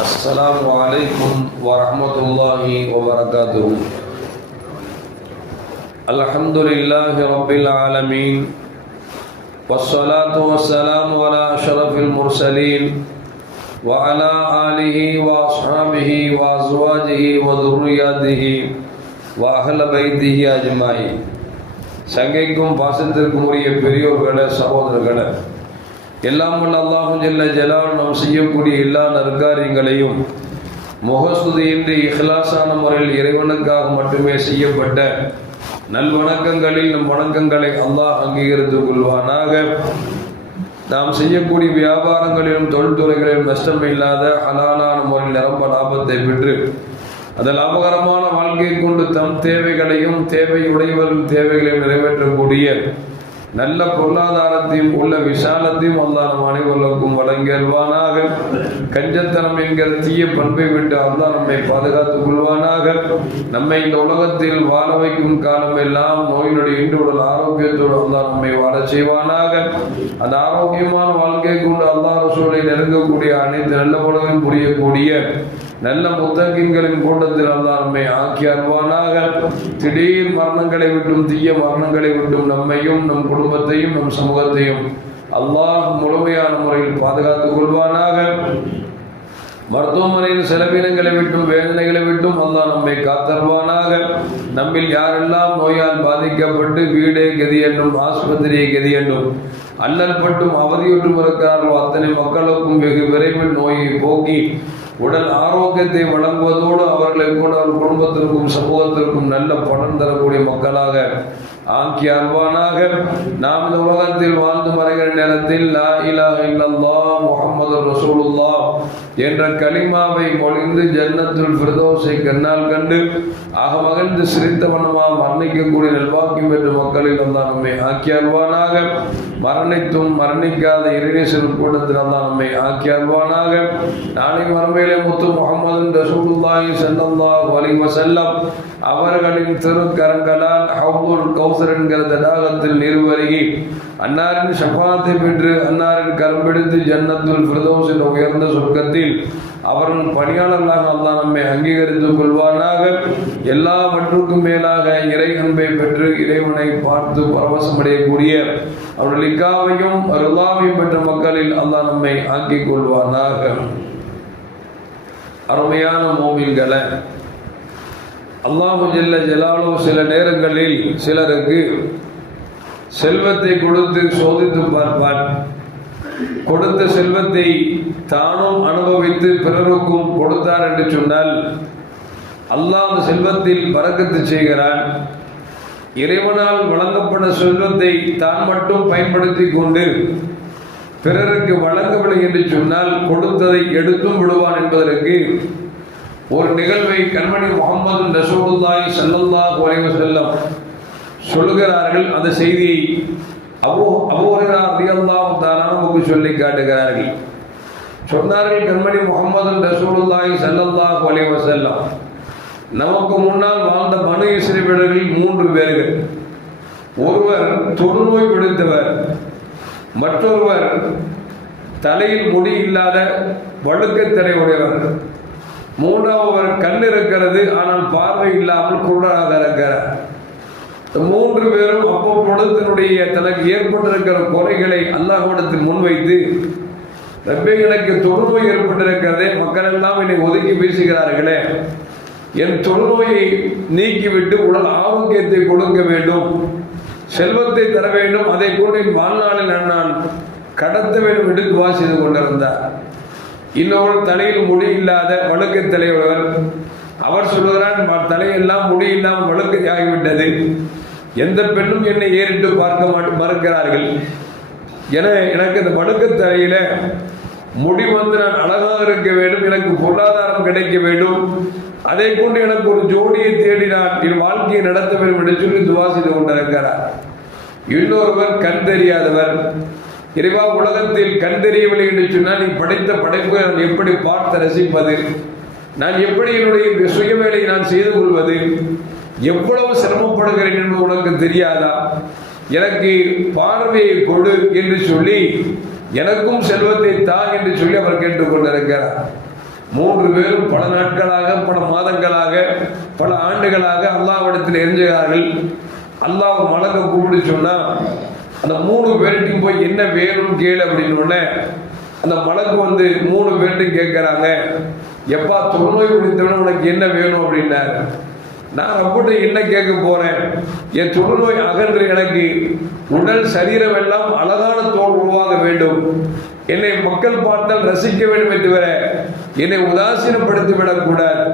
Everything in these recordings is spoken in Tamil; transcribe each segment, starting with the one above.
السلام عليكم ورحمة الله وبركاته. الحمد لله رب العالمين والصلاة والسلام على أشرف المرسلين وعلى آله وأصحابه وأزواجه وذرياته وأهل بيته أجمعين. சங்கைக்கும் பாசத்திற்கும் உரிய பெரியோர்களே, சகோதரர்களே, எல்லாம் வல்ல அல்லாஹு ஜல்ல ஜலால் நாம் செய்யக்கூடிய எல்லா நற்காரியங்களையும் முகஸ்துதியின்றி இஹ்லாஸான முறையில் இறைவனுக்காக மட்டுமே செய்யப்பட்ட நல்வணக்கங்களில் நம் வணக்கங்களை அல்லாஹ் அங்கீகரித்துக் கொள்வானாக. நாம் செய்யக்கூடிய வியாபாரங்களிலும் தொழில்துறைகளிலும் நஷ்டம் இல்லாத ஹலாலான முறையில் நிரம்ப லாபத்தை பெற்று அந்த லாபகரமான வாழ்க்கையை கொண்டு தம் தேவைகளையும் தேவையுடையவர்கள் தேவைகளையும் நிறைவேற்றக்கூடிய நல்ல பொருளாதாரத்தையும் உள்ள விசாலத்தையும் அல்லாஹ் நம் அனைவருக்கும் வழங்கியல்வானாக. கஞ்சத்தனம் என்கிற தீய பண்பை விட்டு அல்லாஹ் நம்மை பாதுகாத்துக் கொள்வானாக. நம்மை இந்த உலகத்தில் வாழ வைக்கும் காலம் எல்லாம் நோயினுடைய இன்று உடல் ஆரோக்கியத்தோடு அல்லாஹ் நம்மை வாழ செய்வானாக. அந்த ஆரோக்கியமான வாழ்க்கை கொண்டு அல்லாஹ் ரசூலை நெருங்கக்கூடிய அனைத்து நல்ல உலகம் புரியக்கூடிய நல்ல முத்தகின்களின் கூட்டத்தில் அல்லாஹ் நம்மை ஆக்கி அருள்வானாக. திடீர் மரணங்களை விட்டும் தீய மரணங்களை விட்டும் நம்மையும் நம் குடும்பத்தையும் நம் சமூகத்தையும் அல்லாஹ் முழுமையான முறையில் பாதுகாத்துக் கொள்வானாக. மருத்துவமனையில் செலவினங்களை விட்டும் வேதனைகளை விட்டும் அல்லாஹ் நம்மை காத்தருவானாக. நம்மில் யாரெல்லாம் நோயால் பாதிக்கப்பட்டு வீடே கதி என்றும் ஆஸ்பத்திரியை கதி என்றும் அல்லல் பட்டும் அவதியுற்றும் இருக்கிறார்களோ அத்தனை மக்களுக்கும் வெகு விரைவில் நோயை போக்கி உடல் ஆரோக்கியத்தை வழங்குவதோடு அவர்களை கூட அவர் குடும்பத்திற்கும் சமூகத்திற்கும் நல்ல பலன் தரக்கூடிய மக்களாக ஆக்கி அருள்வானாக. நாம் இந்த உலகத்தில் வாழ்ந்து மறைகிற நேரத்தில் லா இலாஹ இல்லல்லாஹ் முஹம்மது ரசூலுல்லாஹ் என்ற கலிமாவை மொழிந்து ஜன்னத்துல் ஃபிர்தௌஸை கண்ணால் கண்டு மகிழ்ந்து சிரித்தவனமாக மரணிக்கக்கூடிய நல்வாக்கியம் என்ற மக்களில் அல்லாஹ் நம்மை ஆக்கி அருள்வானாக. மரணித்தும் மரணிக்காத இறைநேசர் கூட்டத்தில் அல்லாஹ் நம்மை ஆக்கி அருள்வானாக. நாளை மறுமையிலே முத்து முஹம்மது ரசூலுல்லாஹி ஸல்லல்லாஹு அலைஹி வஸல்லம் அவர்களின் திருக்கரங்களால் ஹவ்லுல் கௌசர் என்கிற தடாகத்தில் நீர்வருகி அன்னாரின் ஷஃபாத்தை பெற்று அன்னாரின் கரம்பிடித்து ஜன்னத்துல் ஃபிர்தௌஸ் என்ற உயர்ந்த சொர்க்கத்தில் அவரின் பணியாளர்களாக அல்லாஹ் நம்மை அங்கீகரித்துக் கொள்வானாக. எல்லாவற்றுக்கும் மேலாக இறை அன்பை பெற்று இறைவனை பார்த்து பரவசமடையக்கூடிய அவருடைய லிக்காவையும் ரிலாவையும் பெற்ற மக்களில் அல்லாஹ் நம்மை ஆக்கிக் கொள்வானாக. அருமையான மோமின்களே, அல்லாஹு ஜல்ல ஜலாலு சில நேரங்களில் சிலருக்கு செல்வத்தை கொடுத்து சோதித்து பார்ப்பார். கொடுத்த செல்வத்தை தானும் அனுபவித்து பிறருக்கும் கொடுத்தார் என்று சொன்னால் அல்லாஹ் அந்த செல்வத்தில் பரக்கத்து செய்கிறான். இறைவனால் வழங்கப்பட்ட செல்வத்தை தான் மட்டும் பயன்படுத்தி கொண்டு பிறருக்கு வழங்கவில்லை என்று சொன்னால் கொடுத்ததை எடுத்தும் விடுவான் என்பதற்கு ஒரு நிகழ்வை கண்மணி முஹம்மது ரசூலுல்லாஹி ஸல்லல்லாஹு அலைஹி வஸல்லம் சொல்கிறார்கள். அந்த செய்தியை அபூ ஹுரைரா ரலியல்லாஹு தஆலா நமக்கு சொல்லி காட்டுகிறார்கள். சொன்னார்கள், கண்மணி முஹம்மது ரசூலுல்லாஹி ஸல்லல்லாஹு அலைஹி வஸல்லம் நமக்கு முன்னால் வாழ்ந்த பனு இஸ்ரவேலர்கள் 3 பேர்கள். ஒருவர் தொழுநோய் பிடித்தவர், மற்றொருவர் தலையில் முடி இல்லாத வழுக்கத்தலை உடையவர், மூன்றாவது கண் இருக்கிறது ஆனால் பார்வை இல்லாமல் குருடராக இருக்கிறார். 3 பேரும் அவ்வப்பொழுது தன்னுடைய தனக்கு ஏற்பட்டிருக்கிற குறைகளை அல்லாஹ்விடத்தில் முன்வைத்து, ரப்பே, எனக்கு தொழுநோய் ஏற்பட்டிருக்கிறதே, மக்கள் எல்லாம் என்னை ஒதுக்கி வீசுகிறார்களே, என் தொழுநோயை நீக்கிவிட்டு உடல் ஆரோக்கியத்தை கொடுக்க வேண்டும், செல்வத்தை தர வேண்டும், அதை கொண்டு என் வாழ்நாளில் நான் கடத்த வேண்டும் என்று துவா செய்து கொண்டிருந்தார். இன்னொரு தலையில் முடி இல்லாத வழுக்கை தலைவர், அவர் சொல்லுகிறார், தலையெல்லாம் முடி இல்லாமல் வழுக்கை ஆகிவிட்டது, எந்த பெண்ணும் என்னை ஏறிட்டு பார்க்க மறுக்கிறார்கள், எனக்கு இந்த வழுக்கை தலையில முடி வந்து நான் அழகாக இருக்க வேண்டும், எனக்கு பொருளாதாரம் கிடைக்க வேண்டும், அதை கொண்டு எனக்கு ஒரு ஜோடியை தேடி நான் என் வாழ்க்கையை நடத்த வேண்டும் என்று சொல்லி துவா செய்து கொண்டிருக்கிறார். இன்னொருவர் கண் தெரியாதவர், இறைவா, உலகத்தில் கண் தெரியவில்லை என்று சொன்னால் நீ படைத்த படைப்புகளை நான் எப்படி பார்த்து ரசிப்பது, நான் எப்படி என்னுடைய சுய வேலையை நான் செய்து கொள்வது, எவ்வளவு சிரமப்படுகிறேன் என்று உனக்கு தெரியாதா, எனக்கு பார்வையை கொடு என்று சொல்லி எனக்கும் செல்வத்தை தா என்று சொல்லி அவர் கேட்டுக்கொண்டிருக்கிறார். 3 பேரும் பல நாட்களாக, பல மாதங்களாக, பல ஆண்டுகளாக அல்லாஹ்விடத்தில் எரிஞ்சுகிறார்கள். அல்லாஹ் மலக்க கூப்பிட்டு சொன்னா அந்த 3 பேர்ட்டையும் போய் என்ன வேணும்னு கேளு அப்படின்னு உடனே அந்த மலக்கு வந்து 3 பேர்ட்டையும் கேட்கிறாங்க, எப்பா தொழுநோய் பிடித்தவன உனக்கு என்ன வேணும் அப்படின்னாரு. நான் அப்படி என்ன கேட்க போறேன், என் தொழுநோய் அகன்று எனக்கு உடல் சரீரம் எல்லாம் அழகான தோல் உருவாக வேண்டும், என்னை மக்கள் பார்த்தால் ரசிக்க வேண்டும் என்று வர என்னை உதாசீனப்படுத்தி விடக்கூடாது,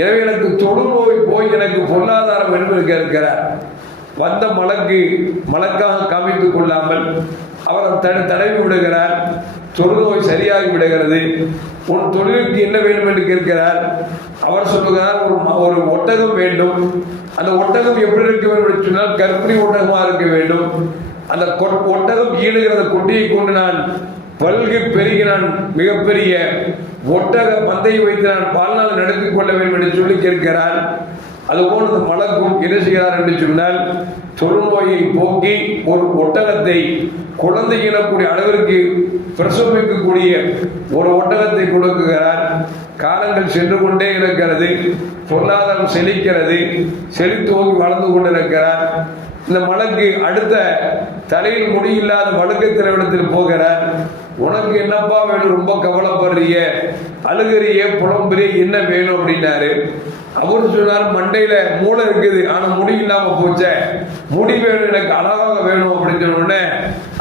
எனவே எனக்கு தொழுநோய் போய் எனக்கு பொருளாதாரம் என்று கேட்கிறார். வந்த மலக்காக காமித்துக் கொள்ளாமல் அவர் தடவி விடுகிறார். தொழுநோய் சரியாகி விடுகிறது. உன் தொழிலுக்கு என்ன வேண்டும் என்று கேட்கிறார். அவர் சொல்லுகிறார், ஒரு ஒட்டகம் வேண்டும். அந்த ஒட்டகம் எப்படி இருக்க வேண்டும் என்று சொன்னால் கர்ப்பிணி ஒட்டகமாக இருக்க வேண்டும். அந்த ஒட்டகம் ஈடுகிற குட்டியை கொண்டு நான் பல்கி பெருகி நான் மிகப்பெரிய ஒட்டக பந்தையை வைத்து நான் வாழ்நாள் நடத்திக் கொள்ள வேண்டும் என்று சொல்லி கேட்கிறார். அதுபோல் அந்த மலக்கும் என்ன செய்கிறார் என்று சொன்னால் தொழுநோயை போக்கி ஒரு ஒட்டகத்தை குழந்தை இனக்கூடிய அளவிற்கு பிரசவிக்கக்கூடிய ஒரு ஒட்டகத்தை கொடுக்குகிறார். காலங்கள் சென்று கொண்டே இருக்கிறது. பொருளாதாரம் செழிக்கிறது. செழித்தோங்கி வளர்ந்து கொண்டிருக்கிறார். இந்த மலக்கு அடுத்த தலையில் முடியில்லாத வழுக்கத்திரவிடத்தில் போகிறார். உனக்கு என்னப்பா வேணும், ரொம்ப கவலைப்படுறிய, அழுகிறிய, புலம்புறிய, என்ன வேணும் அப்படின்னாரு. அவரு சொன்னார், மண்டையில மூளை இருக்குது ஆனா முடி இல்லாம போச்ச, முடி வேணும், எனக்கு அழகாக வேணும் அப்படின்னு சொன்ன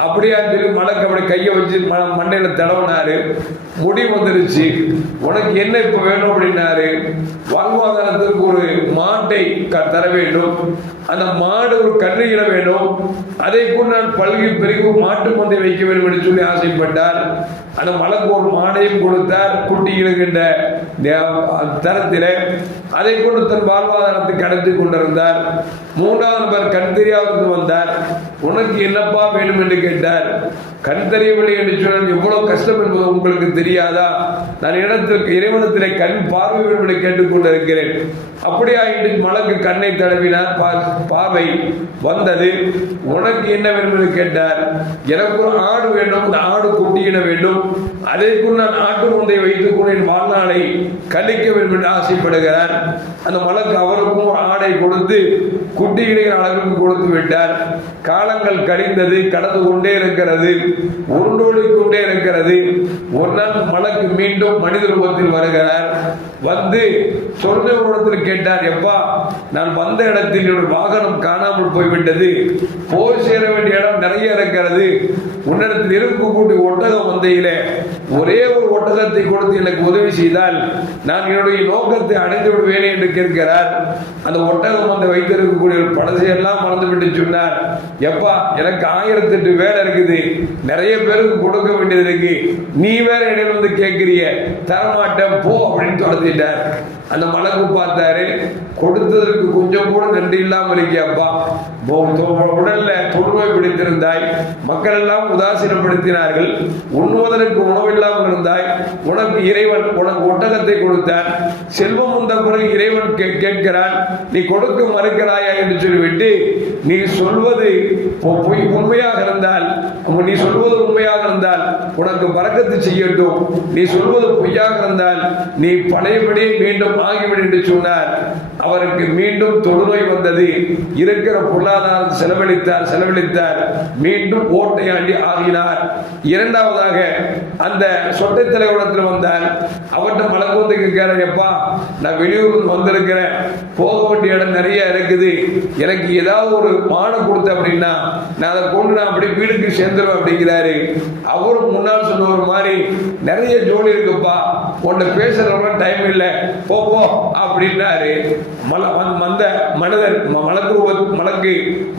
அப்படியா சொல்லி மலக்கு அப்படி கையை வச்சு மண்டையில தடவினாரு. முடி வந்துருச்சு. உனக்கு என்ன இப்ப வேணும் அப்படின்னாரு. வாழ்வாதாரத்திற்கு ஒரு மாட்டை தர வேண்டும். அந்த மாடு ஒரு கன்றுகிட வேண்டும். அதை கூட நான் பல்கி பெருகி மாட்டு மந்தை வைக்க வேண்டும் என்று சொல்லி ஆசைப்பட்டார். அந்த மலக்கு ஒரு மாடையும் கொடுத்தார். குட்டி இடுகின்ற தரத்திலே அதை கொண்டு தன் வாழ்வாதாரத்தை கடத்தி கொண்டிருந்தார். 3வது நபர் கண் தெரியாதது வந்தார். உனக்கு என்னப்பா வேணும் என்று கேட்டார். கண் தெரியவில்லை என்று சொன்னால் எவ்வளவு கஷ்டம் என்பது உங்களுக்கு தெரியாதா? நான் இறைவனத்திலே கண் பார்வை வேண்டும் என்று கேட்டுக்கொண்டிருக்கிறேன். அப்படியா என்று மலக்கு கண்ணை தடவினார். பார்வை வந்தது. உனக்கு என்ன வேண்டும் என்று கேட்டார். எனக்கு ஒரு ஆடு வேண்டும், அந்த ஆடு குட்டியிட வேண்டும். அதற்குள் நான் ஆட்டு முந்தை வைத்துக் கொண்டு என் வாழ்நாளை கழிக்க வேண்டும் என்று ஆசைப்படுகிறார். அந்த மலக்கு அவருக்கும் ஒரு ஆடை கொடுத்து குட்டியிடுகிற அளவிற்கு கொடுத்து விட்டார். காலங்கள் கழிந்தது. கடந்து கொண்டே இருக்கிறது. உருண்டோடி கொண்டே இருக்கிறது. ஒரு நாள் மலக்கு மீண்டும் மனித ரூபத்தில் வருகிறார். வந்து சொர்ணத்தில் கேட்டார், எப்பா நான் வந்த இடத்தில் என்னோட வாகனம் காணாமல் போய்விட்டது, போய் சேர வேண்டிய இடம் நிறைய இருக்கிறது, உன்னிடத்தில் இருக்கக்கூடிய ஒட்டக மந்தையிலே ஒரே ஒரு ஒட்டகத்தை கொடுத்து எனக்கு உதவி செய்தால் நான் என்னுடைய நோக்கத்தை அடைந்து விடுவேனே என்று கேட்கிறார். அந்த ஒட்டகம் மந்தை வைத்திருக்கக்கூடிய பழசையெல்லாம் மறந்துவிட்டு சொன்னார், எப்பா எனக்கு 1008 வேலை இருக்குது, நிறைய பேருக்கு கொடுக்க வேண்டியது இருக்கு, நீ வேற இடையில வந்து கேட்கிறிய, தரமாட்டேன் போ அப்படின்னு துரத்திட்டார். அந்த மலக்கு பார்த்தாரு, கொடுத்ததற்கு கொஞ்சம் கூட நன்றி இல்லாமல் இருக்கியாப்பா, உடல்ல தொழுநோய் பிடித்திருந்தாய், மக்கள் எல்லாம் உதாசீனப்படுத்தினார்கள், உண்ணுவதற்கு உணவு இல்லாமல் இருந்தாய், உனக்கு இறைவன் உனக்கு ஒட்டகத்தை கொடுத்தான், செல்வம் வந்த பிறகு இறைவன் கேட்கிறான், நீ கொடுக்க மறுக்கிறாயா என்று சொல்லிவிட்டு நீ சொல்வது உண்மையாக இருந்தால் உனக்கு பரக்கத்து செய்யட்டும், நீ சொல்வது பொய்யாக இருந்தால் நீ பழையபடி மீண்டும் ஆகிவிடு என்று சொன்னார். அவருக்கு மீண்டும் தொழுநோய் வந்தது. இருக்கிற பொருளாதாரம் செலவழித்தார். மீண்டும் ஓட்டையாண்டி ஆகினார். 2வதாக அந்த சொட்டை தலைவனத்தில் வந்தார். அவர்கிட்ட மலக்கு வந்து கேட்கிறார், எப்பா நான் வெளியூருக்கு வந்திருக்கிறேன், போக வேண்டிய இடம் நிறைய இருக்குது, எனக்கு ஏதாவது ஒரு மாடை கொடுத்த அப்படின்னா நான் அதை கொண்டு நான் அப்படி வீடுக்கு சேர்ந்துருவேன் அப்படிங்கிறாரு. அவரும் முன்னால் சொன்ன ஒரு மாதிரி நிறைய ஜோலி இருக்குப்பா, உன்னை பேசுறவங்க டைம் இல்லை, போ அப்படின்னாரு. அந்த மனிதர் மலக்கு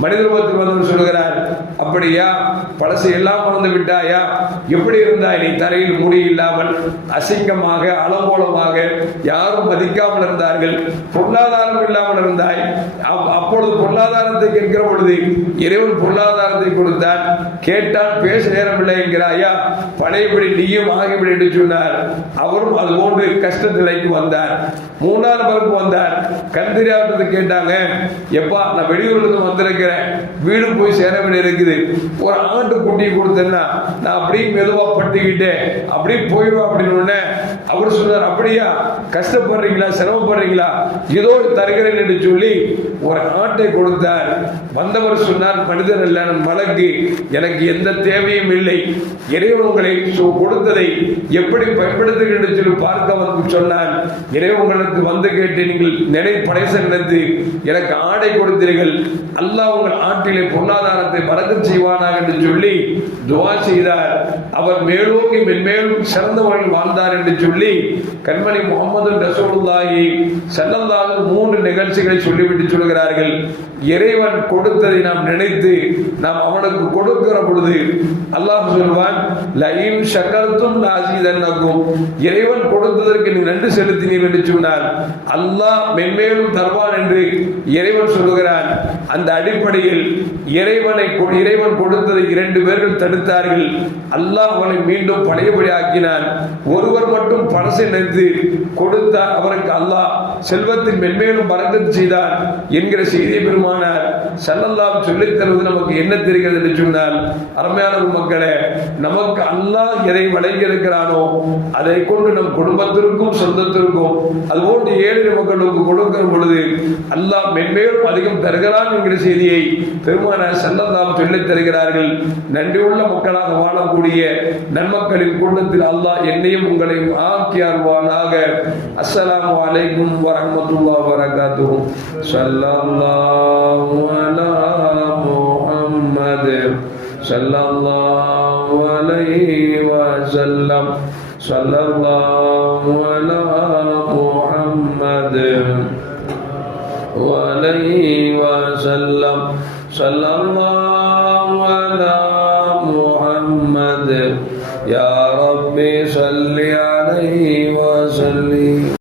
மனித ரூபத்தில் வந்து சொல்லுகிறார், அப்படியா பழசு எல்லாம் மறந்து விட்டாயா, எப்படி இருந்தாய் நீ, தரையில் முடி இல்லாமல் அசிங்கமாக அலங்கோலமாக யாரும் மதிக்காமல் இருந்தார்கள், பொருளாதாரம் இல்லாமல் இருந்தாய், அப்பொழுது பொருளாதாரத்தை கேட்கிற பொழுது இறைவன் பொருளாதாரத்தை கொடுத்தான், கேட்டால் பேச நேரமில்லை என்கிறாயா, பழையபடி நீயும் ஆகிவிடு என்று சொன்னார். அவரும் அவரும் அது போன்று கஷ்ட நிலைக்கு வந்தார். 3ஆம் நபருக்கு வந்தார். கண் தெரியாதது கேட்டாங்க, எப்பா நான் வெளியூர்ல இருந்து வந்திருக்கிறேன், வீடு போய் சேர வேண்டிய இருக்குது, ஒரு ஆட்டு குட்டியை கொடுத்தேன்னா நான் அப்படியே மெதுவா பட்டுக்கிட்டேன் அப்படியே போயிடுவா அப்படின்னு அவர் சொன்னார், அப்படியா கஷ்டப்படுறீங்களா சிரமப்படுறீங்களா, ஏதோ தருகிறேன் என்று சொல்லி ஒரு ஆட்டை கொடுத்தார். வந்தவர் சொன்னார், மனிதர் அல்ல நான் மலக்கு, எனக்கு எந்த தேவையும் இல்லை, இறைவன் உங்களை கொடுத்ததை எப்படி பயன்படுத்துகிறேன் என்று சொல்லி பார்க்க வந்து சொன்னான். இறைவன் உங்களுக்கு வந்து கேட்டு நீங்கள் படைச நினைத்து எனக்கு ஆடை கொடுத்தீர்கள், அல்லாஹ் உங்கள் ஆட்டிலே பொருளாதாரத்தை பறக்கச் செய்வானாக என்று சொல்லி துஆ செய்தார். அவர் மேலோங்கி மென்மேலும் சிறந்தவர்கள் வாழ்ந்தார் என்று சொல்லி கண்மணி முஹம்மது ரசூலுல்லாஹி ஸல்லல்லாஹு 3 நிகழ்ச்சிகளை சொல்லிவிட்டு சொல்கிறார்கள். இறைவன் கொடுத்ததை நாம் நினைத்து நாம் அவனுக்கு கொடுக்கிற பொழுது அல்லாஹ் சொல்வான், லஇன் ஷக்கர்தும் லஅஸீதன்னகும், இறைவன் கொடுத்ததற்கு நீ நன்றி செலுத்தினீர் என்று சொன்னார், அல்லாஹ் மென்மேலும் தருவான் என்று இறைவன் சொல்லுகிறான். அந்த அடிப்படையில் இறைவன் கொடுத்ததை 2 பேர்கள் தடுத்தார்கள். அல்லாஹ் அவனை மீண்டும் பழையபடி ஆக்கினான். ஒருவர் மட்டும் பணத்தை நினைத்து கொடுத்தார், அவருக்கு அல்லாஹ் செல்வத்தின் மென்மேலும் பறக்கச் செய்தார் என்கிற செய்தியை பெருமானார் ஸல்லல்லாஹு சொல்லித் தருவது நமக்கு என்ன தெரிகிறது என்று சொன்னால், அருமையான மக்களே, நமக்கு அல்லாஹ் எதை வழங்கி இருக்கிறானோ அதை கொண்டு நம் குடும்பத்திற்கும் சொந்தத்திற்கும் அதுபோன்று ஏழை மக்களுக்கு கொடுக்கிற பொழுது அல்லாஹ் மென்மேலும் அதிகம் தருகிறான் என்கிற செய்தியை பெருமானார் ஸல்லல்லாஹு சொல்லித் தருகிறார்கள். நன்றியுள்ள மக்களாக வாழக்கூடிய நன்மக்களின் கூட்டத்தில் அல்லாஹ் என்னையும் உங்களையும் ஆக்கி அருள்வானாக. அஸ்ஸலாமு அலைக்கும் வரஹ்மத்துல்லாஹி வபரகாத்துஹு. ஸல்லல்லாஹு அலா முஹம்மத் ஸல்லல்லாஹு அலைஹி வஸல்லம். ஸல்லல்லாஹு அலா முஹம்மத் وعليه وسلم. صلى الله على محمد. يا ربي صل عليه وسلم.